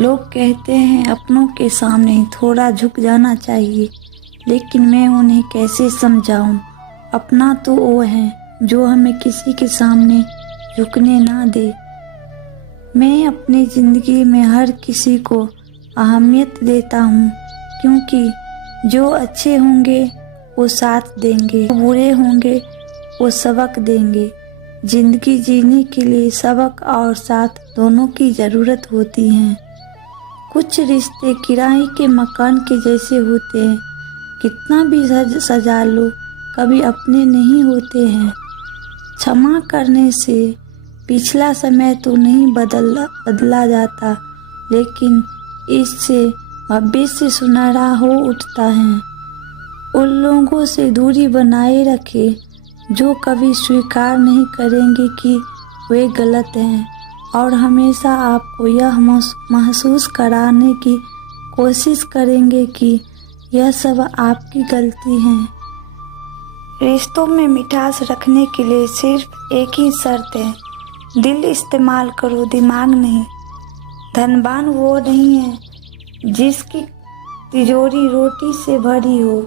लोग कहते हैं अपनों के सामने थोड़ा झुक जाना चाहिए, लेकिन मैं उन्हें कैसे समझाऊं। अपना तो वो है जो हमें किसी के सामने झुकने ना दे। मैं अपनी ज़िंदगी में हर किसी को अहमियत देता हूँ, क्योंकि जो अच्छे होंगे वो साथ देंगे, जो बुरे होंगे वो सबक देंगे। ज़िंदगी जीने के लिए सबक और साथ दोनों की ज़रूरत होती है। कुछ रिश्ते किराए के मकान के जैसे होते हैं, कितना भी सजा लो कभी अपने नहीं होते हैं। क्षमा करने से पिछला समय तो नहीं बदला जाता, लेकिन इससे भविष्य सुनहरा हो उठता है। उन लोगों से दूरी बनाए रखें जो कभी स्वीकार नहीं करेंगे कि वे गलत हैं और हमेशा आपको यह महसूस कराने की कोशिश करेंगे कि यह सब आपकी गलती है। रिश्तों में मिठास रखने के लिए सिर्फ एक ही शर्त है, दिल इस्तेमाल करो, दिमाग नहीं। धनवान वो नहीं है जिसकी तिजोरी रोटी से भरी हो,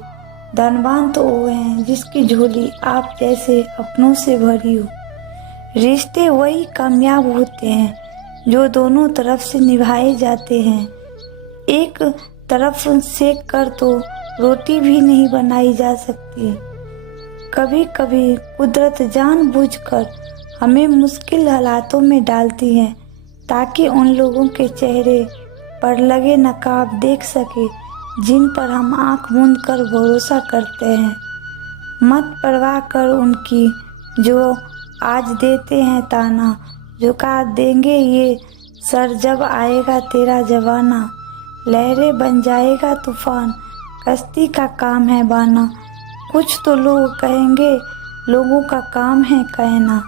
धनवान तो वो है जिसकी झोली आप जैसे अपनों से भरी हो। रिश्ते वही कामयाब होते हैं जो दोनों तरफ से निभाए जाते हैं। एक तरफ सेक कर तो रोटी भी नहीं बनाई जा सकती। कभी कभी कुदरत जानबूझकर हमें मुश्किल हालातों में डालती है ताकि उन लोगों के चेहरे पर लगे नकाब देख सके जिन पर हम आंख मूंद कर भरोसा करते हैं। मत परवाह कर उनकी जो आज देते हैं ताना, झुका देंगे ये सर जब आएगा तेरा जमाना। लहरें बन जाएगा तूफान, कश्ती का काम है बाना। कुछ तो लोग कहेंगे, लोगों का काम है कहना।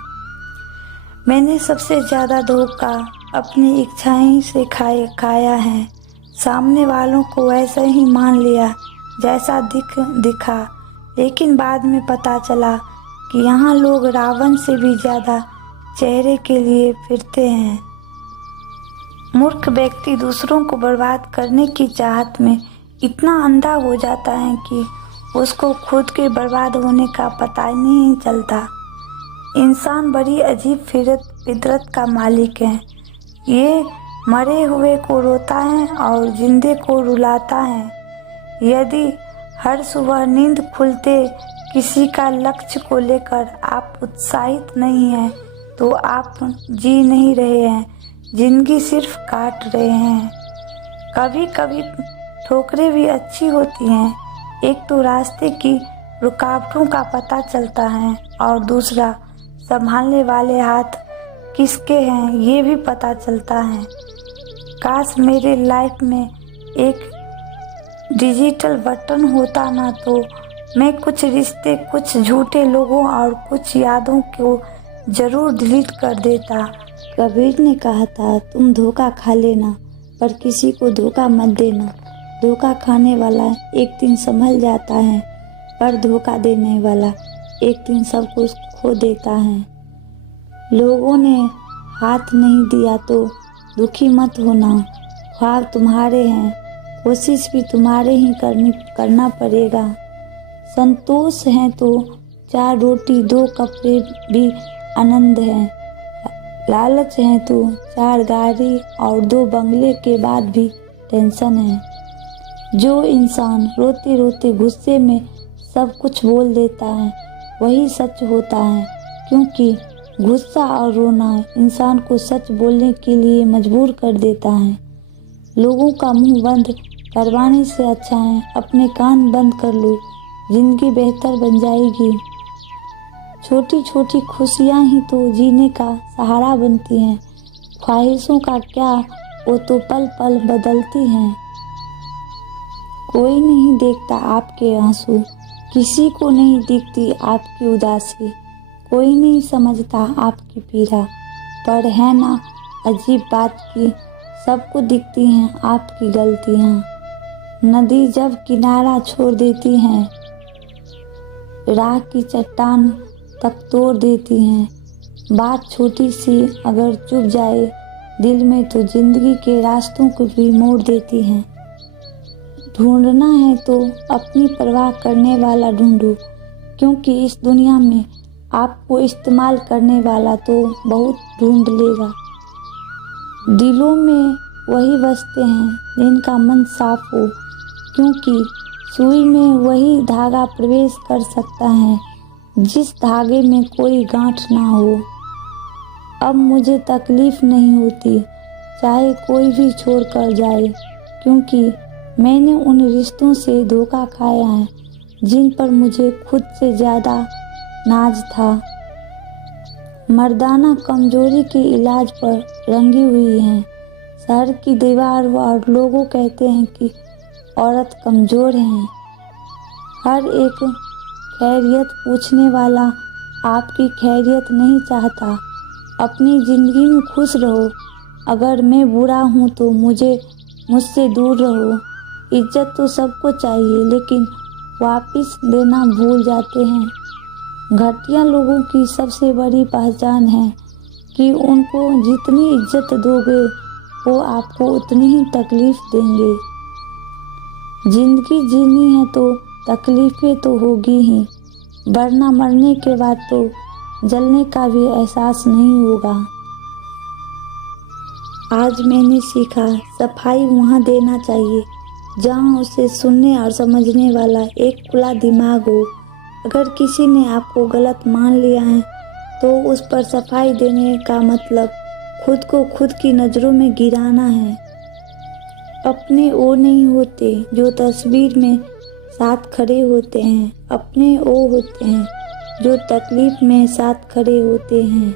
मैंने सबसे ज़्यादा धोखा अपनी इच्छाएं से खाया है। सामने वालों को वैसा ही मान लिया जैसा दिखा, लेकिन बाद में पता चला कि यहाँ लोग रावण से भी ज़्यादा चेहरे के लिए फिरते हैं। मूर्ख व्यक्ति दूसरों को बर्बाद करने की चाहत में इतना अंधा हो जाता है कि उसको खुद के बर्बाद होने का पता ही नहीं चलता। इंसान बड़ी अजीब फितरत का मालिक है। ये मरे हुए को रोता है और जिंदे को रुलाता है। यदि हर सुबह नींद खुलते किसी का लक्ष्य को लेकर आप उत्साहित नहीं हैं, तो आप जी नहीं रहे हैं, जिंदगी सिर्फ काट रहे हैं। कभी कभी ठोकरें भी अच्छी होती हैं। एक तो रास्ते की रुकावटों का पता चलता है और दूसरा संभालने वाले हाथ किसके हैं ये भी पता चलता है। काश मेरे लाइफ में एक डिजिटल बटन होता ना, तो मैं कुछ रिश्ते, कुछ झूठे लोगों और कुछ यादों को ज़रूर डिलीट कर देता। कबीर ने कहा था, तुम धोखा खा लेना पर किसी को धोखा मत देना। धोखा खाने वाला एक दिन संभल जाता है, पर धोखा देने वाला एक दिन सब कुछ खो देता है। लोगों ने हाथ नहीं दिया तो दुखी मत होना। ख्वाब तुम्हारे हैं, कोशिश भी तुम्हारे ही करना पड़ेगा। संतोष है तो 4 रोटी 2 कपड़े भी आनंद है। लालच है तो 4 गाड़ी और 2 बंगले के बाद भी टेंशन है। जो इंसान रोते रोते गुस्से में सब कुछ बोल देता है वही सच होता है, क्योंकि गुस्सा और रोना इंसान को सच बोलने के लिए मजबूर कर देता है। लोगों का मुंह बंद करवाने से अच्छा है अपने कान बंद कर लो, जिंदगी बेहतर बन जाएगी। छोटी छोटी खुशियाँ ही तो जीने का सहारा बनती हैं। ख्वाहिशों का क्या, वो तो पल पल बदलती हैं। कोई नहीं देखता आपके आंसू, किसी को नहीं दिखती आपकी उदासी। कोई नहीं समझता आपकी पीड़ा, पर है ना अजीब बात कि सबको दिखती हैं आपकी गलतियाँ। नदी जब किनारा छोड़ देती हैं, राह की चट्टान तक तोड़ देती हैं। बात छोटी सी अगर चुप जाए, दिल में तो जिंदगी के रास्तों को भी मोड़ देती हैं। ढूंढना है तो अपनी परवाह करने वाला ढूंढो, क्योंकि इस दुनिया में आपको इस्तेमाल करने वाला तो बहुत ढूंढ लेगा। दिलों में वही बसते हैं जिनका मन साफ हो, क्योंकि सुई में वही धागा प्रवेश कर सकता है जिस धागे में कोई गांठ ना हो। अब मुझे तकलीफ नहीं होती चाहे कोई भी छोड़ कर जाए, क्योंकि मैंने उन रिश्तों से धोखा खाया है जिन पर मुझे खुद से ज़्यादा नाज था। मर्दाना कमजोरी के इलाज पर रंगी हुई है शहर की दीवार और लोगों कहते हैं कि औरत कमज़ोर है। हर एक खैरियत पूछने वाला आपकी खैरियत नहीं चाहता। अपनी ज़िंदगी में खुश रहो। अगर मैं बुरा हूँ तो मुझसे दूर रहो। इज्जत तो सबको चाहिए, लेकिन वापस देना भूल जाते हैं। घटिया लोगों की सबसे बड़ी पहचान है कि उनको जितनी इज्जत दोगे वो आपको उतनी ही तकलीफ देंगे। जिंदगी जीनी है तो तकलीफें तो होगी ही, वरना मरने के बाद तो जलने का भी एहसास नहीं होगा। आज मैंने सीखा सफाई वहाँ देना चाहिए जहाँ उसे सुनने और समझने वाला एक खुला दिमाग हो। अगर किसी ने आपको गलत मान लिया है तो उस पर सफाई देने का मतलब खुद को खुद की नज़रों में गिराना है। अपने वो नहीं होते जो तस्वीर में साथ खड़े होते हैं, अपने वो होते हैं जो तकलीफ में साथ खड़े होते हैं।